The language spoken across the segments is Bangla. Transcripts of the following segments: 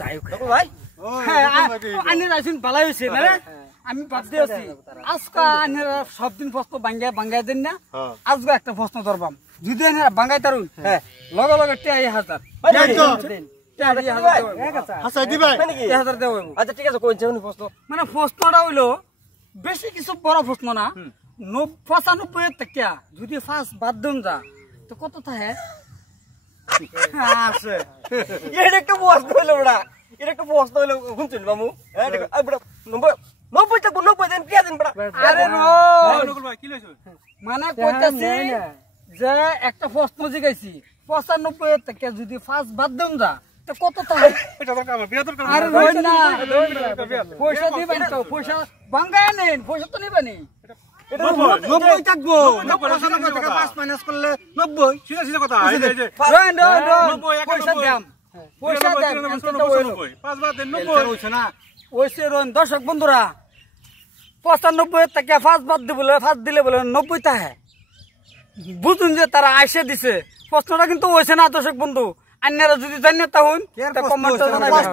যাই ভাই হ্যাঁ আইনের আইসিন ভালাই হয়েছে না রে আমি বাদ দিয়েছি আজকে আইনের সব দিন প্রশ্ন বাঙ্গাই দেন না আজকে একটা প্রশ্ন ধরবাম যদি আইনের বাঙ্গাই তারুন হ্যাঁ লগে লগে 1000 আচ্ছা ঠিক আছে কোনছে প্রশ্ন মানে প্রশ্নটা হইলো বেশি কিছু বড় প্রশ্ন না 95 টাকা যদি ফার্স্ট বাদ দেন যা তো কত থাকে আছে এটা একটা প্রশ্ন হইলো বড়া এটা একটা প্রশ্ন হইলো শুনছেন মামু এই বড়া 90 টাকা 90 দেন কি দেন বড়া আরে নকুল ভাই কি লইছো মানে কইতাছি যে একটা প্রশ্ন জিগাইছি 95 টাকা যদি ফার্স্ট বাদ দেন যা তো কত থাকে এটা দরকার আমার বিয়া দরকার আরে রই না পয়সা দিবেন তো পয়সা বাঙ্গায় নেন পয়সা তো নিবেনি এটা 90 থাকবো 95 টাকা 5 মাইনাস করলে 90 সিধা সিধা কথা এই যে পয়সা দাম পয়সা দেন 5 বাদ দেন 90 হইছে না ওইসে রন দর্শক বন্ধুরা 95 টাকা ফার্স্ট বাদ দিবলে ফার্স্ট দিলে বলে 90 টাকা বুঝুন যে তারা আইসে দিছে প্রশ্নটা কিন্তু হইছে না দর্শক বন্ধু আন্নারা যদি জানেন তাহুন কমেন্টে জানাবেন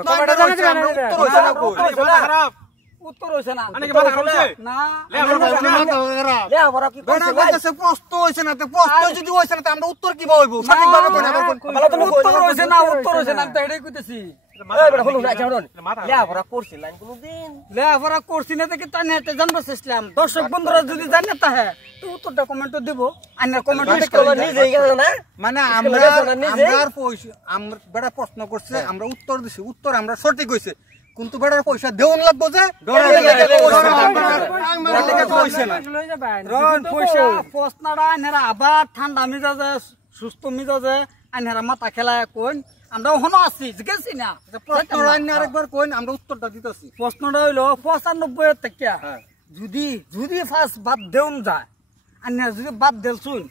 উত্তর হইছে না অনেকে মাথা খারাপ হইছে না লে আমরা কি প্রশ্ন হইছে না তো প্রশ্ন যদি হইছে না তো আমরা উত্তর কি হইব সঠিকভাবে কোন উত্তর হইছে না আমি তো এটাই কইতেছি এই বড়া হলো আচ্ছা হলো লে আমরা করছি লাইন কোন দিন লেখাপড়া করছি না দেখি তা নেতে জানবো চেষ্টাম দর্শক বন্ধুরা যদি জানে তাহে তো উত্তরটা কমেন্টে দিব আইনার কমেন্ট নিজেই গেল না মানে আমরা পয়সা আমরা বেড়া প্রশ্ন করছে আমরা উত্তর দিছি উত্তর আমরা সঠিক হইছে কিন্তু বেড়ার পয়সা দেওন লাগবো যে পয়সা প্রশ্নটা আইনারা আবার ঠান্ডা মিজাজে সুস্থ মিজাজে আইনারা মাথা খেলায় কোন আমরা ওখানে আছি জিজ্ঞেসি না প্রশ্ন আরেকবার কইন আমরা উত্তরটা দিতেছি প্রশ্নটা হইলো 95 টাকা যদি ফার্স্ট বাদ দেউন যায় আইনা যদি বাদ দেলছুন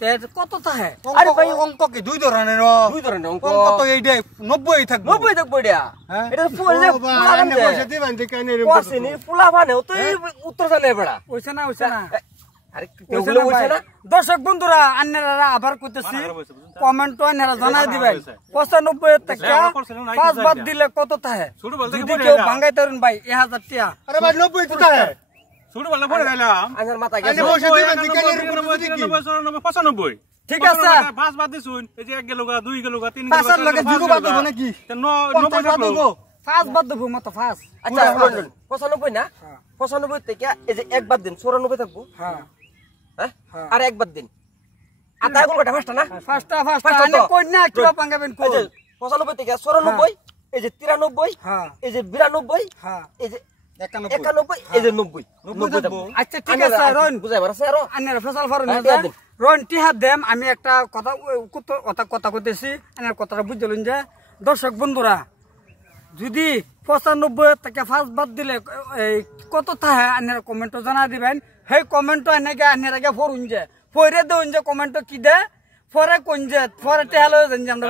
তে কত থাকে আরে ভাই অঙ্ক কি দুই ধরনের অঙ্ক তো এইটাই 90 থাকবে 90 থাকবে এটা ফুলে পয়সা দিবেন যে কেন এরকম পয়সা নি ফুলা বানে তো উত্তর জানে বড়া হইছে না আরে কেউগুলো হইছে না দর্শক বন্ধুরা আন্নারা আবার কইতেছি কমেন্ট আন্নারা জানাই দিবেন 95 টাকা পাঁচ বাদ দিলে কত থাকে যদি কেউ ভাঙাই তারুন ভাই 1000 টাকা আরে ভাই 90 তো থাকে ছোট বললা পড়ে গেলাম আঙ্গার মাথা গেছে পয়সা দিবেন যে কেন এরকম 95 ঠিক আছে পাঁচ বাদ দিছুন এই যে 1 গেলগা 2 গেলগা 3 গেলগা পাঁচের লগে জিরো বাদ হবে নাকি 90 থাকলো পাঁচ বাদ দেবো মত পাঁচ আচ্ছা 95 না 95 থেকে এই যে এক বাদ দিন 94 থাকবো হ্যাঁ আর এক বাদ দিন আটা কোন কটা ফাস্টা না ফাস্টা আনে কই না কি পাঙ্গাবেন কই 95 থেকে 94 এই যে 93 হ্যাঁ এই যে 92 হ্যাঁ এই যে 91 এই যে 90 আচ্ছা ঠিক আছে রন বুঝাই পারছ আর আন্নারা ফসল ফরন রন টিহা দেম আমি একটা কথা কইতেছি আন্নার কথাটা বুঝলেন যে দর্শক বন্ধুরা যদি 95 টাকা ফার্স্ট বাদ দিলে কত থাকে আন্নারা কমেন্টে জানা দিবেন সেই কমেন্ট এনেকে আন্নারাকে ফরুন যে ফরে দেউন যে কমেন্ট কি দে ফরে কোন যে ফরে টেহালো জানি আমরা